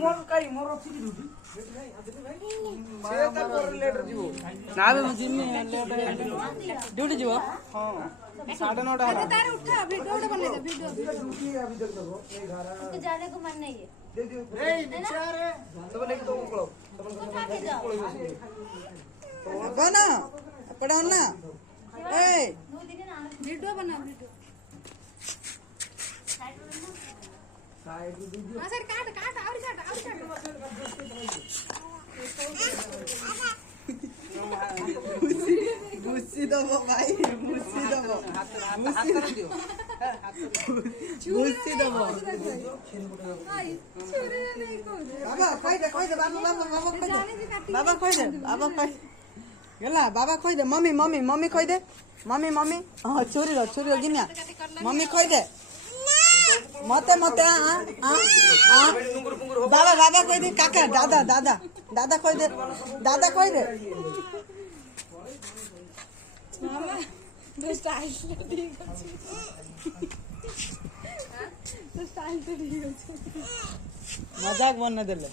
मोर काई मोर अछि कि ड्यूटी से त पर लेटर जीवो ना बे जिन्नी लेट ड्यूटी जीवो हां 9:30 अरे तारे उठा वीडियो बना दे वीडियो ड्यूटी अभी तक देखो नहीं घर उसको जाने को मन नहीं है दे दियो ए बेचारे सब लेके तो उकलो उठा के जाओ बना पड़ा ना ए वीडियो बना वीडियो साइड वीडियो हां सर काट काट और काट मुसी दबो भाई मुसी दबो मुसी दियो मुसी दबो भाई छुरी नहीं को बाबा खोई दे बाबा खोई दे गेला बाबा खोई दे मम्मी खोई दे मम्मी हां चोरी रो गिन्या मम्मी खोई दे मते आ बाबा खोई दे काका दादा खोई दे मामा दो स्टाइल ठीक अछि तो स्टाइल तो ठीक अछि मजाक बन देले